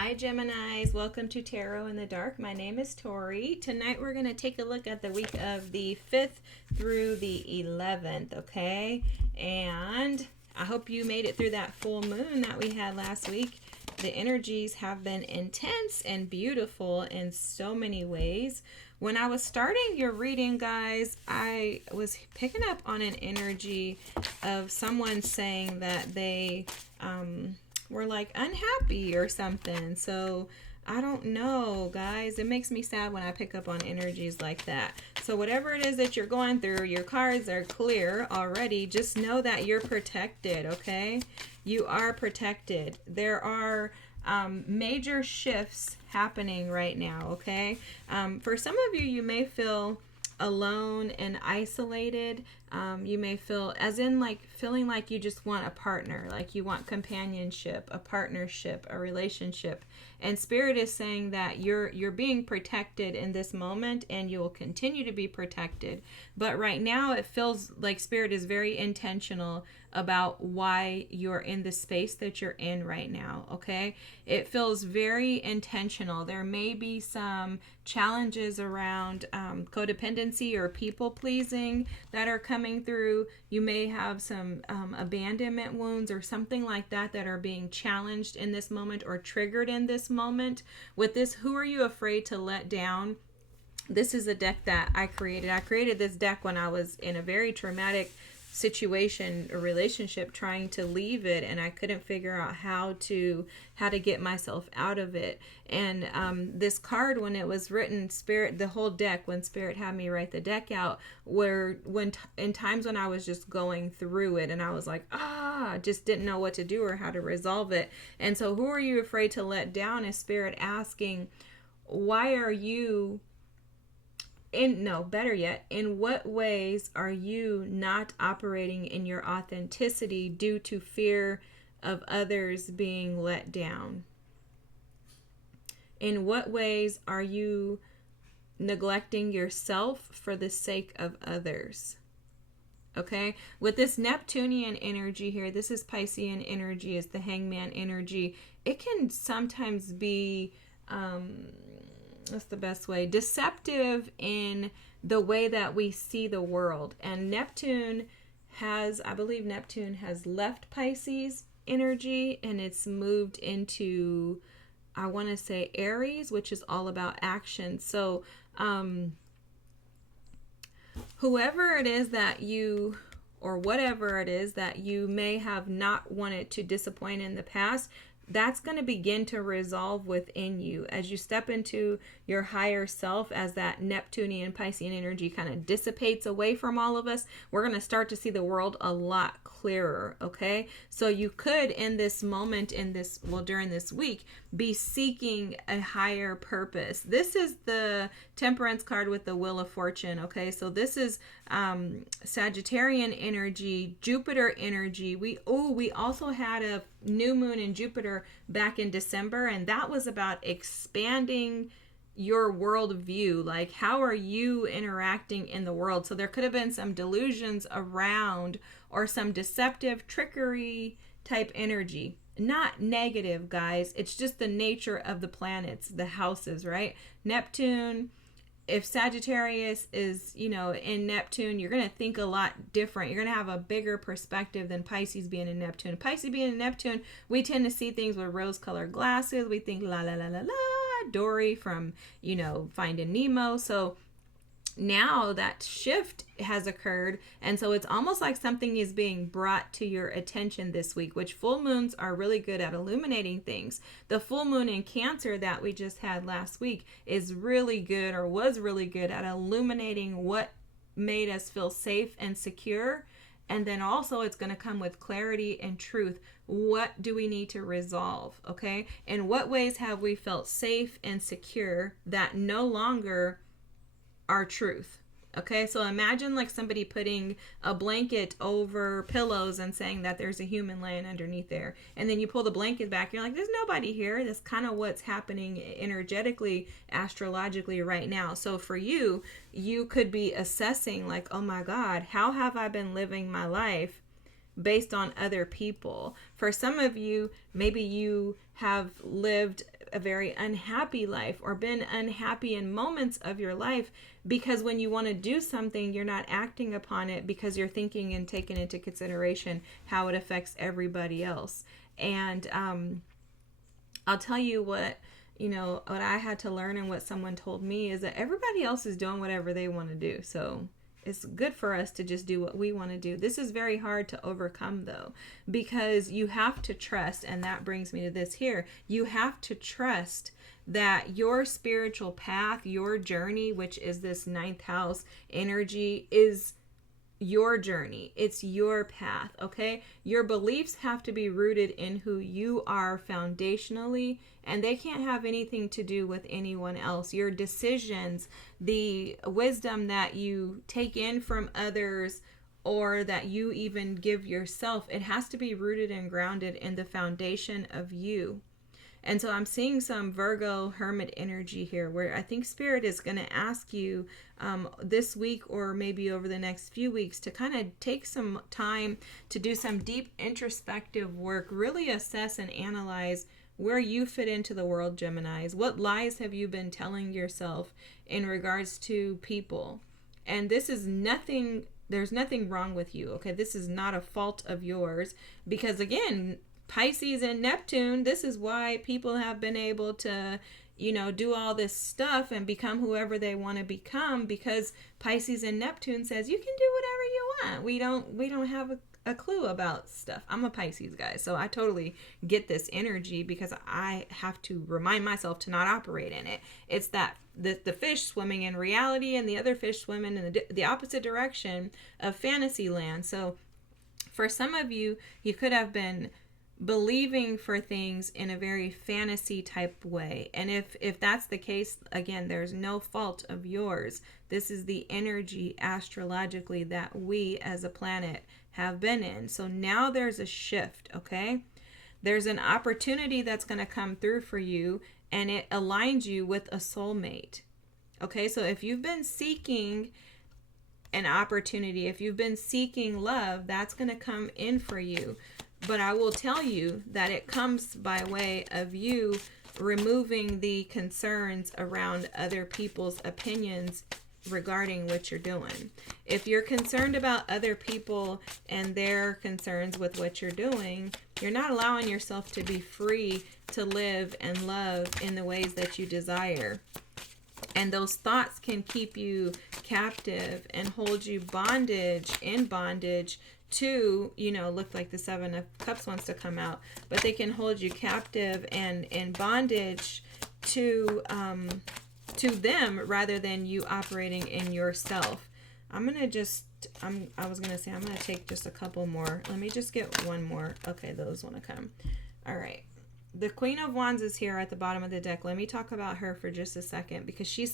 Hi Geminis, welcome to Tarot in the Dark. My name is Tori. Tonight we're going to take a look at the week of the 5th through the 11th, okay? And I hope you made it through that full moon that we had last week. The energies have been intense and beautiful in so many ways. When I was starting your reading, guys, I was picking up on an energy of someone saying that they were like unhappy or something. So I don't know, guys. It makes me sad when I pick up on energies like that. So whatever it is that you're going through, your cards are clear already. Just know that you're protected, okay? You are protected. There are major shifts happening right now, okay? For some of you, you may feel alone and isolated. You may feel as in like feeling like you just want a partner, like you want companionship, a partnership, a relationship. And Spirit is saying that you're being protected in this moment and you will continue to be protected. But right now it feels like Spirit is very intentional about why you're in the space that you're in right now, okay? It feels very intentional. There may be some challenges around codependency or people pleasing that are coming through. You may have some abandonment wounds or something like that that are being challenged in this moment or triggered in this moment. With this, who are you afraid to let down? This is a deck that I created. I created this deck when I was in a very traumatic situation, a relationship, trying to leave it, and I couldn't figure out how to get myself out of it. And this card, when it was written, Spirit, the whole deck, when Spirit had me write the deck out, in times when I was just going through it and I was like, just didn't know what to do or how to resolve it. And so who are you afraid to let down? Is Spirit asking, why are you better yet, in what ways are you not operating in your authenticity due to fear of others being let down? In what ways are you neglecting yourself for the sake of others? Okay, with this Neptunian energy here, this is Piscean energy, is the Hangman energy. It can sometimes be what's the best way? Deceptive in the way that we see the world. And I believe Neptune has left Pisces energy and it's moved into, I want to say, Aries, which is all about action. So whoever it is that you, or whatever it is that you may have not wanted to disappoint in the past, that's going to begin to resolve within you as you step into your higher self. As that Neptunian Piscean energy kind of dissipates away from all of us, we're going to start to see the world a lot clearer, okay? So you could, in this moment, during this week, be seeking a higher purpose. This is the Temperance card with the Wheel of Fortune, okay? So this is Sagittarian energy, Jupiter energy. We also had a new moon in Jupiter back in December, and that was about expanding your worldview. Like, how are you interacting in the world? So there could have been some delusions around, or some deceptive trickery type energy. Not negative, guys. It's just the nature of the planets, the houses, right? Neptune, if Sagittarius is, in Neptune, you're going to think a lot different. You're going to have a bigger perspective than Pisces being in Neptune. Pisces being in Neptune, we tend to see things with rose-colored glasses. We think la la la la la, Dory from, Finding Nemo. So now that shift has occurred, and so it's almost like something is being brought to your attention this week, which full moons are really good at illuminating things. The full moon in Cancer that we just had last week is really good, or was really good, at illuminating what made us feel safe and secure. And then also it's going to come with clarity and truth. What do we need to resolve, okay? In what ways have we felt safe and secure that no longer our truth? Okay, so imagine like somebody putting a blanket over pillows and saying that there's a human laying underneath there, and then you pull the blanket back, you're like, there's nobody here. That's kind of what's happening energetically, astrologically right now. So for you could be assessing like, oh my God, how have I been living my life based on other people? For some of you, maybe you have lived a very unhappy life or been unhappy in moments of your life, because when you want to do something, you're not acting upon it because you're thinking and taking into consideration how it affects everybody else. And I'll tell you what, what I had to learn and what someone told me is that everybody else is doing whatever they want to do. So it's good for us to just do what we want to do. This is very hard to overcome, though, because you have to trust, and that brings me to this here. You have to trust that your spiritual path, your journey, which is this ninth house energy, is your journey. It's your path, okay? Your beliefs have to be rooted in who you are foundationally, and they can't have anything to do with anyone else. Your decisions, the wisdom that you take in from others or that you even give yourself, it has to be rooted and grounded in the foundation of you. And so I'm seeing some Virgo hermit energy here where I think Spirit is going to ask you this week or maybe over the next few weeks to kind of take some time to do some deep introspective work, really assess and analyze where you fit into the world, Geminis. What lies have you been telling yourself in regards to people? And this is nothing, there's nothing wrong with you, okay? This is not a fault of yours because, again, Pisces and Neptune, this is why people have been able to, do all this stuff and become whoever they want to become, because Pisces and Neptune says you can do whatever you want. We don't have a clue about stuff. I'm a Pisces guy, so I totally get this energy because I have to remind myself to not operate in it. It's that the fish swimming in reality and the other fish swimming in the opposite direction of fantasy land. So for some of you, you could have been believing for things in a very fantasy type way. And if that's the case, again, there's no fault of yours. This is the energy astrologically that we as a planet have been in. So now there's a shift, okay? There's an opportunity that's going to come through for you, and it aligns you with a soulmate. Okay, so if you've been seeking an opportunity, if you've been seeking love, that's going to come in for you. But I will tell you that it comes by way of you removing the concerns around other people's opinions regarding what you're doing. If you're concerned about other people and their concerns with what you're doing, you're not allowing yourself to be free to live and love in the ways that you desire. And those thoughts can keep you captive and hold you in bondage to, look like the Seven of Cups wants to come out, but they can hold you captive and in bondage to them rather than you operating in yourself. I was going to say, I'm going to take just a couple more. Let me just get one more. Okay, those want to come. All right. The Queen of Wands is here at the bottom of the deck. Let me talk about her for just a second because she's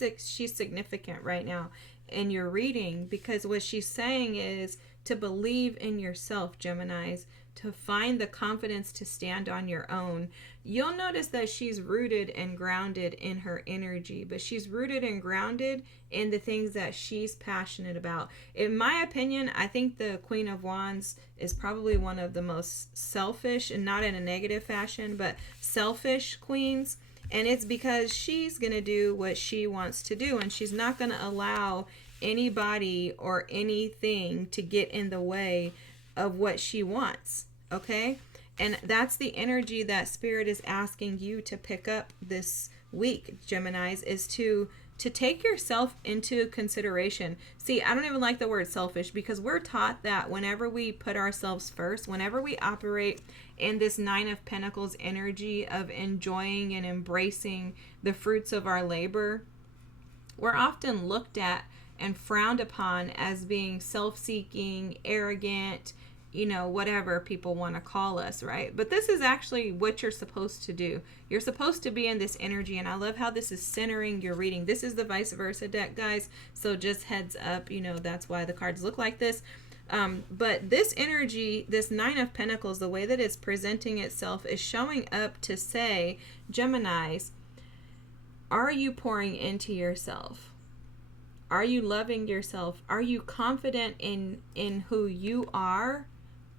significant right now in your reading, because what she's saying is to believe in yourself, Geminis, to find the confidence to stand on your own. You'll notice that she's rooted and grounded in her energy, but she's rooted and grounded in the things that she's passionate about. In my opinion, I think the Queen of Wands is probably one of the most selfish, and not in a negative fashion, but selfish queens. And it's because she's going to do what she wants to do, and she's not going to allow anybody or anything to get in the way of what she wants, okay? And that's the energy that Spirit is asking you to pick up this week, Geminis, is to take yourself into consideration. See, I don't even like the word selfish, because we're taught that whenever we put ourselves first, whenever we operate in this Nine of Pentacles energy of enjoying and embracing the fruits of our labor, we're often looked at and frowned upon as being self-seeking, arrogant, whatever people want to call us, right? But this is actually what you're supposed to do. You're supposed to be in this energy, and I love how this is centering your reading. This is the vice versa deck, guys, so just heads up, that's why the cards look like this. But this energy, this Nine of Pentacles, the way that it's presenting itself is showing up to say, Geminis, are you pouring into yourself? Are you loving yourself? Are you confident in who you are?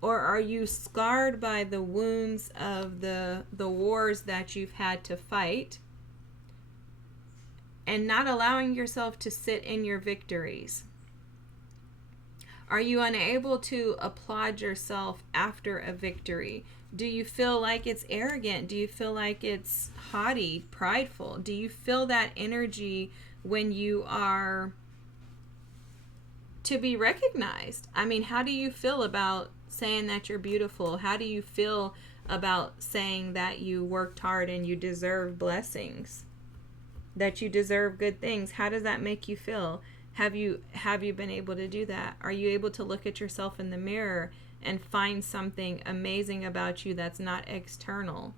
Or are you scarred by the wounds of the wars that you've had to fight and not allowing yourself to sit in your victories? Are you unable to applaud yourself after a victory? Do you feel like it's arrogant? Do you feel like it's haughty, prideful? Do you feel that energy when you are to be recognized? I mean, how do you feel about saying that you're beautiful? How do you feel about saying that you worked hard and you deserve blessings, that you deserve good things? How does that make you feel? Have you been able to do that? Are you able to look at yourself in the mirror and find something amazing about you that's not external?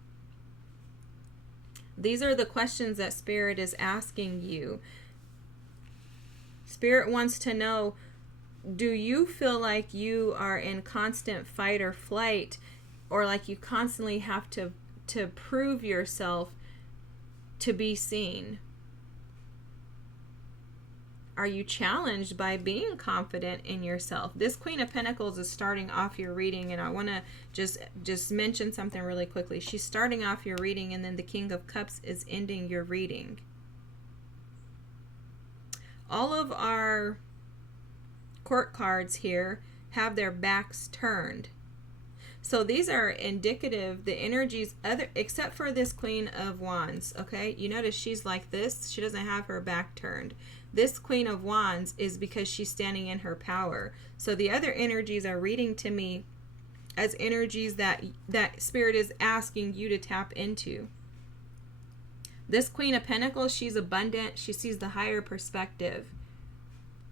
These are the questions that Spirit is asking you. Spirit wants to know, do you feel like you are in constant fight or flight, or like you constantly have to prove yourself to be seen? Are you challenged by being confident in yourself? This Queen of Pentacles is starting off your reading, and I want to just mention something really quickly. She's starting off your reading, and then the King of Cups is ending your reading. All of our court cards here have their backs turned. So these are indicative, the energies, other except for this Queen of Wands, okay? You notice she's like this. She doesn't have her back turned. This Queen of Wands is because she's standing in her power. So the other energies are reading to me as energies that Spirit is asking you to tap into. This Queen of Pentacles, she's abundant. She sees the higher perspective.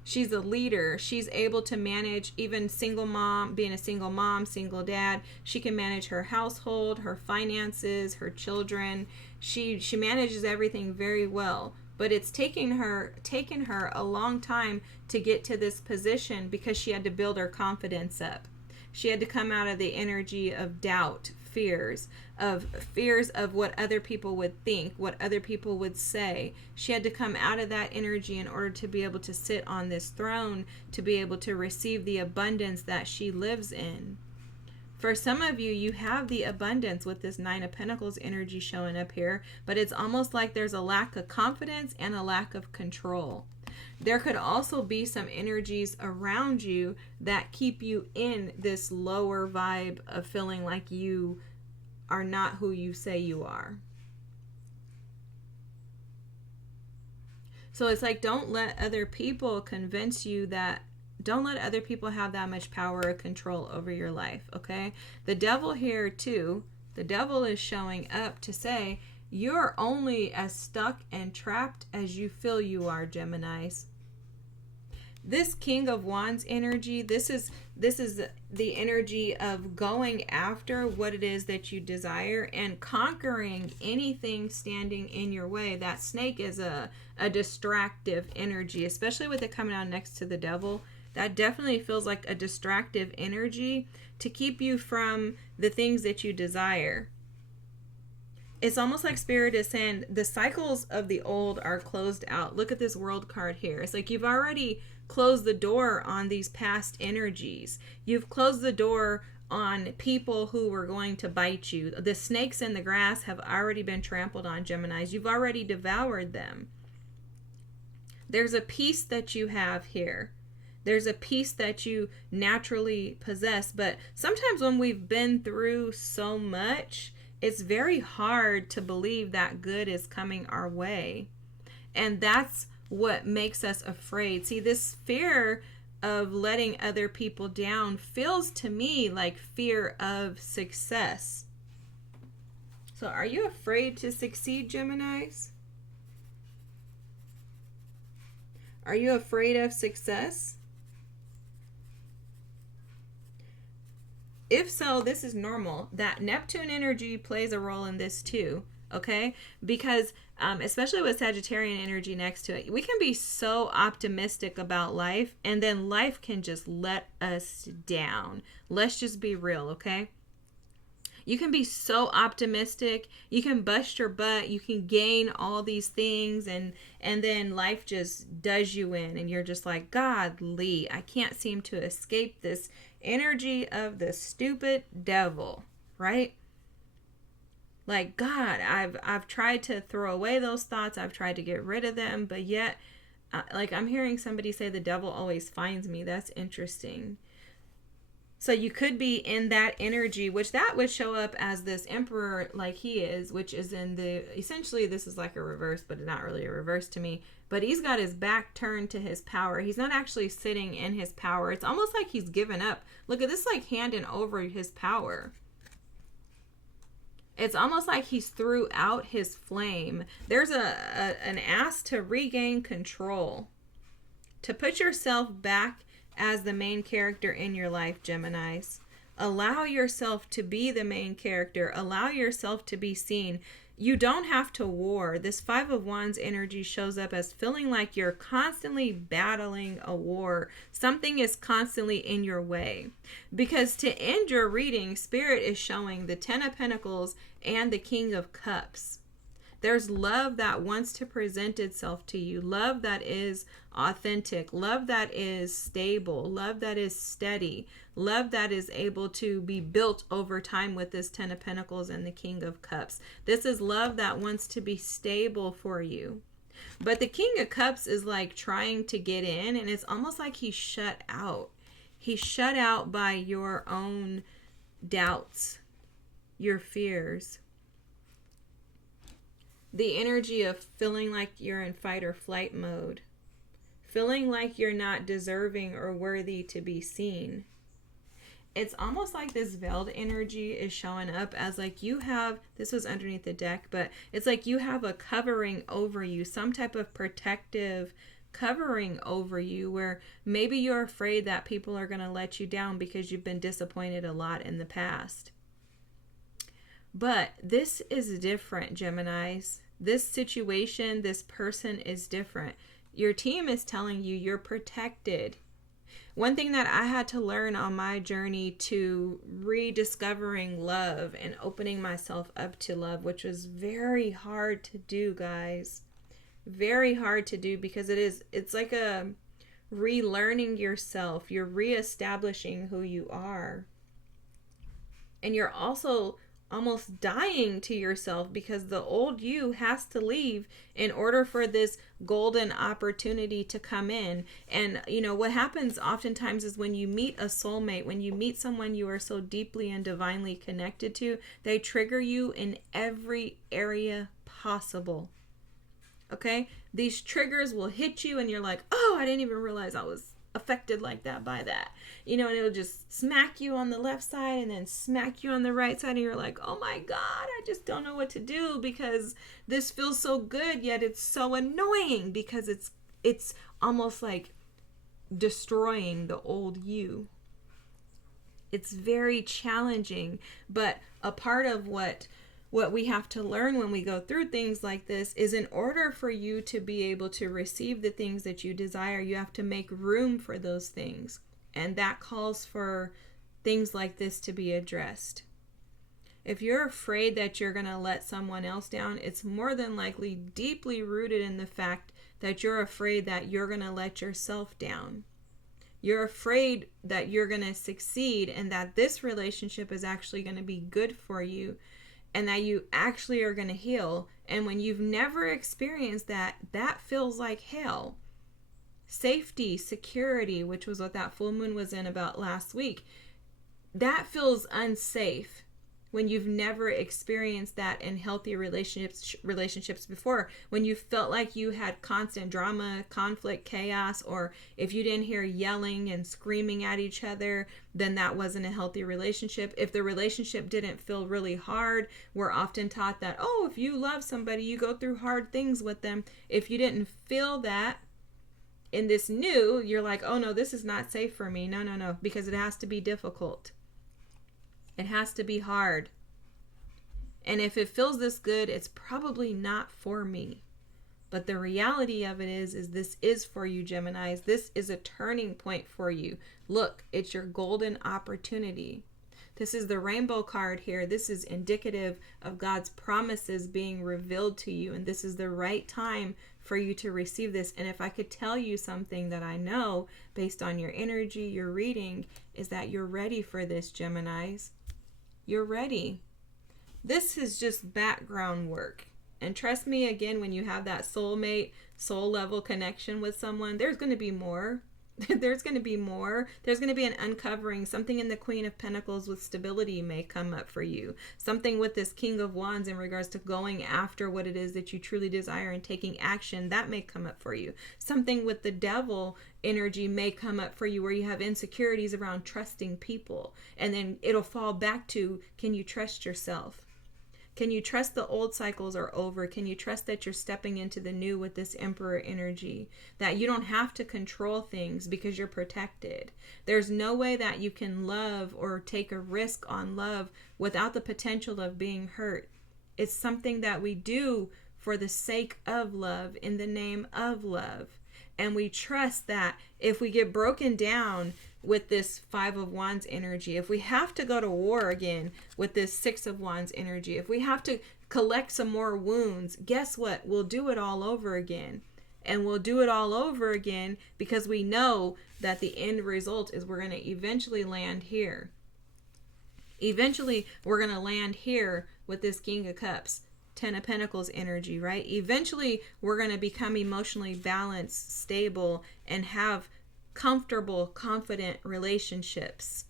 She's a leader. She's able to manage, even single mom, being a single mom, single dad. She can manage her household, her finances, her children. She manages everything very well. But it's taken her a long time to get to this position because she had to build her confidence up. She had to come out of the energy of doubt, fears of what other people would think, what other people would say. She had to come out of that energy in order to be able to sit on this throne, to be able to receive the abundance that she lives in. For some of you, you have the abundance with this Nine of Pentacles energy showing up here, but it's almost like there's a lack of confidence and a lack of control. There could also be some energies around you that keep you in this lower vibe of feeling like you are not who you say you are. So it's like, don't let other people convince you that, don't let other people have that much power or control over your life, okay? The devil here too, the devil is showing up to say, you're only as stuck and trapped as you feel you are, Geminis. This King of Wands energy, this is the energy of going after what it is that you desire and conquering anything standing in your way. That snake is a distractive energy, especially with it coming out next to the devil. That definitely feels like a distractive energy to keep you from the things that you desire. It's almost like Spirit is saying the cycles of the old are closed out. Look at this World card here. It's like you've already closed the door on these past energies. You've closed the door on people who were going to bite you. The snakes in the grass have already been trampled on, Geminis. You've already devoured them. There's a peace that you have here. There's a peace that you naturally possess. But sometimes when we've been through so much, it's very hard to believe that good is coming our way. And that's what makes us afraid. See, this fear of letting other people down feels to me like fear of success. So are you afraid to succeed, Geminis? Are you afraid of success? If so, this is normal. That Neptune energy plays a role in this too, okay? Because especially with Sagittarian energy next to it, we can be so optimistic about life, and then life can just let us down. Let's just be real, okay? You can be so optimistic, you can bust your butt, you can gain all these things, and then life just does you in, and you're just like, Godly, I can't seem to escape this energy of the stupid devil, right? Like, God, I've tried to throw away those thoughts. I've tried to get rid of them, but yet, like, I'm hearing somebody say the devil always finds me. That's interesting. So you could be in that energy, which that would show up as this emperor like he is, which is in the, essentially this is like a reverse, but not really a reverse to me. But he's got his back turned to his power. He's not actually sitting in his power. It's almost like he's given up. Look at this, like handing over his power. It's almost like he's threw out his flame. There's an ask to regain control, to put yourself back as the main character in your life, Geminis. Allow yourself to be the main character. Allow yourself to be seen. You don't have to war. This Five of Wands energy shows up as feeling like you're constantly battling a war. Something is constantly in your way. Because to end your reading, Spirit is showing the Ten of Pentacles and the King of Cups. There's love that wants to present itself to you. Love that is authentic. Love that is stable. Love that is steady. Love that is able to be built over time with this Ten of Pentacles and the King of Cups. This is love that wants to be stable for you. But the King of Cups is like trying to get in, and it's almost like he's shut out. He's shut out by your own doubts, your fears. The energy of feeling like you're in fight or flight mode. Feeling like you're not deserving or worthy to be seen. It's almost like this veiled energy is showing up as like you have, this was underneath the deck, but it's like you have a covering over you, some type of protective covering over you, where maybe you're afraid that people are going to let you down because you've been disappointed a lot in the past. But this is different, Geminis. This situation, this person is different. Your team is telling you you're protected. One thing that I had to learn on my journey to rediscovering love and opening myself up to love, which was very hard to do, guys. Very hard to do, because it's like a relearning yourself. You're reestablishing who you are. And you're also almost dying to yourself, because the old you has to leave in order for this golden opportunity to come in. And you know what happens oftentimes is when you meet a soulmate, when you meet someone you are so deeply and divinely connected to, they trigger you in every area possible. Okay, these triggers will hit you and you're like, oh, I didn't even realize I was affected like that by that, you know, and it'll just smack you on the left side and then smack you on the right side, and you're like, oh my God, I just don't know what to do, because this feels so good, yet it's so annoying, because it's almost like destroying the old you. It's very challenging, but a part of what we have to learn when we go through things like this is, in order for you to be able to receive the things that you desire, you have to make room for those things. And that calls for things like this to be addressed. If you're afraid that you're going to let someone else down, it's more than likely deeply rooted in the fact that you're afraid that you're going to let yourself down. You're afraid that you're going to succeed and that this relationship is actually going to be good for you, and that you actually are going to heal. And when you've never experienced that, that feels like hell. Safety, security, which was what that full moon was in about last week, that feels unsafe when you've never experienced that in healthy relationships before. When you felt like you had constant drama, conflict, chaos, or if you didn't hear yelling and screaming at each other, then that wasn't a healthy relationship. If the relationship didn't feel really hard, we're often taught that, oh, if you love somebody, you go through hard things with them. If you didn't feel that in this new, you're like, oh no, this is not safe for me. No, because it has to be difficult. It has to be hard. And if it feels this good, it's probably not for me. But the reality of it is this is for you, Geminis. This is a turning point for you. Look, it's your golden opportunity. This is the rainbow card here. This is indicative of God's promises being revealed to you, and this is the right time for you to receive this. And if I could tell you something that I know based on your energy, your reading, is that you're ready for this, Geminis. You're ready. This is just background work. And trust me, again, when you have that soulmate, soul level connection with someone, there's going to be more. There's going to be more. There's going to be an uncovering. Something in the Queen of Pentacles with stability may come up for you. Something with this King of Wands in regards to going after what it is that you truly desire and taking action, that may come up for you. Something with the Devil energy may come up for you where you have insecurities around trusting people. And then it'll fall back to, can you trust yourself? Can you trust the old cycles are over? Can you trust that you're stepping into the new with this Emperor energy? That you don't have to control things because you're protected. There's no way that you can love or take a risk on love without the potential of being hurt. It's something that we do for the sake of love, in the name of love. And we trust that if we get broken down with this Five of Wands energy, if we have to go to war again with this Six of Wands energy, if we have to collect some more wounds, guess what? We'll do it all over again. And we'll do it all over again because we know that the end result is we're going to eventually land here. Eventually, we're going to land here with this King of Cups. Ten of Pentacles energy, right? Eventually, we're going to become emotionally balanced, stable, and have comfortable, confident relationships.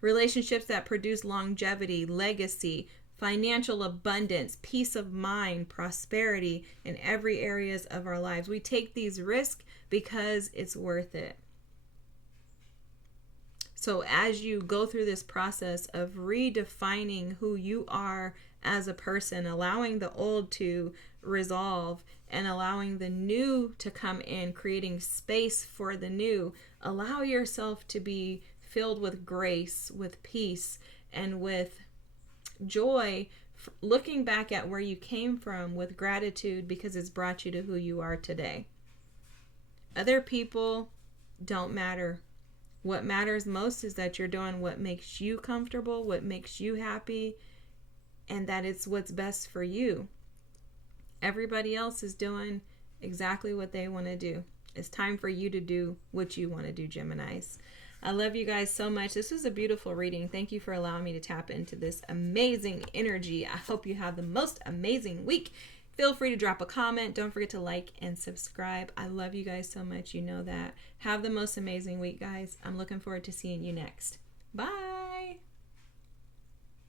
Relationships that produce longevity, legacy, financial abundance, peace of mind, prosperity in every areas of our lives. We take these risks because it's worth it. So as you go through this process of redefining who you are as a person, allowing the old to resolve and allowing the new to come in, creating space for the new, allow yourself to be filled with grace, with peace, and with joy, looking back at where you came from with gratitude because it's brought you to who you are today. Other people don't matter. What matters most is that you're doing what makes you comfortable, what makes you happy, and that it's what's best for you. Everybody else is doing exactly what they want to do. It's time for you to do what you want to do, Geminis. I love you guys so much. This was a beautiful reading. Thank you for allowing me to tap into this amazing energy. I hope you have the most amazing week. Feel free to drop a comment. Don't forget to like and subscribe. I love you guys so much. You know that. Have the most amazing week, guys. I'm looking forward to seeing you next. Bye.